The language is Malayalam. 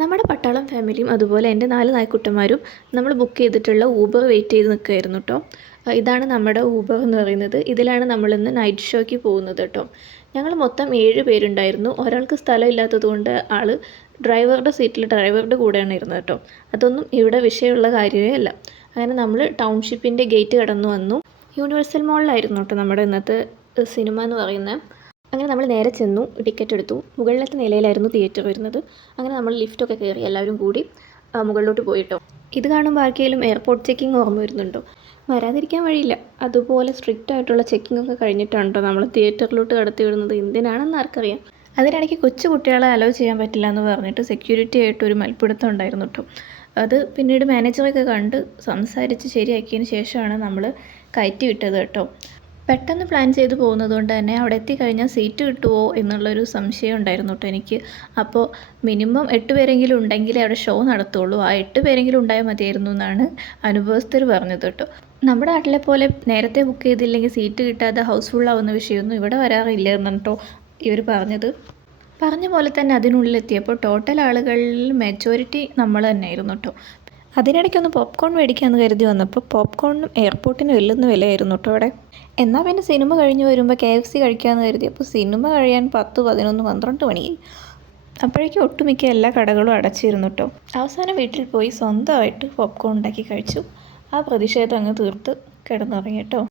നമ്മുടെ പട്ടാളം ഫാമിലിയും അതുപോലെ എൻ്റെ 4 നായ്ക്കുട്ടന്മാരും നമ്മൾ ബുക്ക് ചെയ്തിട്ടുള്ള ഊബർ വെയിറ്റ് ചെയ്ത് നിൽക്കുകയായിരുന്നു കേട്ടോ. ഇതാണ് നമ്മുടെ ഊബർ എന്ന് പറയുന്നത്. ഇതിലാണ് നമ്മളിന്ന് നൈറ്റ് ഷോയ്ക്ക് പോകുന്നത് കേട്ടോ. ഞങ്ങൾ മൊത്തം 7 പേരുണ്ടായിരുന്നു. ഒരാൾക്ക് സ്ഥലമില്ലാത്തത് കൊണ്ട് ആൾ ഡ്രൈവറുടെ സീറ്റിൽ ഡ്രൈവറുടെ കൂടെയാണ് ഇരുന്നത് കേട്ടോ. അതൊന്നും ഇവിടെ വിഷയമുള്ള കാര്യമേ അല്ല. അങ്ങനെ നമ്മൾ ടൗൺഷിപ്പിൻ്റെ ഗേറ്റ് കടന്നു വന്നു. യൂണിവേഴ്സൽ മോളിലായിരുന്നു കേട്ടോ നമ്മുടെ ഇന്നത്തെ സിനിമ എന്ന് പറയുന്നത്. അങ്ങനെ നമ്മൾ നേരെ ചെന്നു, ടിക്കറ്റ് എടുത്തു. മുകളിലത്തെ നിലയിലായിരുന്നു തിയേറ്റർ വരുന്നത്. അങ്ങനെ നമ്മൾ ലിഫ്റ്റൊക്കെ കയറി എല്ലാവരും കൂടി മുകളിലോട്ട് പോയിട്ടോ. ഇത് കാണുമ്പോൾ ആർക്കെങ്കിലും എയർപോർട്ട് ചെക്കിങ് ഓർമ്മ വരുന്നുണ്ടോ? വരാതിരിക്കാൻ വഴിയില്ല. അതുപോലെ സ്ട്രിക്റ്റ് ആയിട്ടുള്ള ചെക്കിംഗ് ഒക്കെ കഴിഞ്ഞിട്ടാണ് കേട്ടോ നമ്മൾ തിയേറ്ററിലോട്ട് കടത്തി വിടുന്നത്. എന്തിനാണെന്ന് ആർക്കറിയാം. അതിനിടയ്ക്ക് കൊച്ചു കുട്ടികളെ അലോ ചെയ്യാൻ പറ്റില്ല എന്ന് പറഞ്ഞിട്ട് സെക്യൂരിറ്റി ആയിട്ട് ഒരു മൽപ്പിടുത്തം ഉണ്ടായിരുന്നു കേട്ടോ. അത് പിന്നീട് മാനേജറൊക്കെ കണ്ട് സംസാരിച്ച് ശരിയാക്കിയതിന് ശേഷമാണ് നമ്മൾ കയറ്റി വിട്ടത് കേട്ടോ. പെട്ടെന്ന് പ്ലാൻ ചെയ്ത് പോകുന്നത് കൊണ്ട് തന്നെ അവിടെ എത്തിക്കഴിഞ്ഞാൽ സീറ്റ് കിട്ടുമോ എന്നുള്ളൊരു സംശയം ഉണ്ടായിരുന്നു കേട്ടോ എനിക്ക്. അപ്പോൾ മിനിമം 8 പേരെങ്കിലും ഉണ്ടെങ്കിലേ അവിടെ ഷോ നടത്തുള്ളൂ. ആ 8 പേരെങ്കിലും ഉണ്ടായാൽ മതിയായിരുന്നു എന്നാണ് അനുഭവസ്ഥർ പറഞ്ഞത് കേട്ടോ. നമ്മുടെ നാട്ടിലെ പോലെ നേരത്തെ ബുക്ക് ചെയ്തില്ലെങ്കിൽ സീറ്റ് കിട്ടാതെ ഹൗസ്ഫുള്ളാവുന്ന വിഷയമൊന്നും ഇവിടെ വരാറില്ല എന്നാണ് കേട്ടോ ഇവർ പറഞ്ഞത്. പറഞ്ഞ പോലെ തന്നെ അതിനുള്ളിലെത്തിയപ്പോൾ ടോട്ടൽ ആളുകളിൽ മെജോറിറ്റി നമ്മൾ തന്നെയായിരുന്നു കേട്ടോ. അതിനിടയ്ക്കൊന്ന് പോപ്കോൺ മേടിക്കാമെന്ന് കരുതി വന്നപ്പോൾ പോപ്കോണിനും എയർപോർട്ടിനും എല്ലുന്ന വിലയായിരുന്നു കേട്ടോ അവിടെ. എന്നാൽ പിന്നെ സിനിമ കഴിഞ്ഞ് വരുമ്പോൾ KFC കഴിക്കാമെന്ന് കരുതി. അപ്പോൾ സിനിമ കഴിയാൻ 10, 11, 12 മണിയായി. അപ്പോഴേക്കും ഒട്ടുമിക്ക എല്ലാ കടകളും അടച്ചിരുന്നു കേട്ടോ. അവസാനം വീട്ടിൽ പോയി സ്വന്തമായിട്ട് പോപ്കോൺ ഉണ്ടാക്കി കഴിച്ചു. ആ പ്രതിഷേധം അങ്ങ് തീർത്ത് കിടന്നുറങ്ങി കേട്ടോ.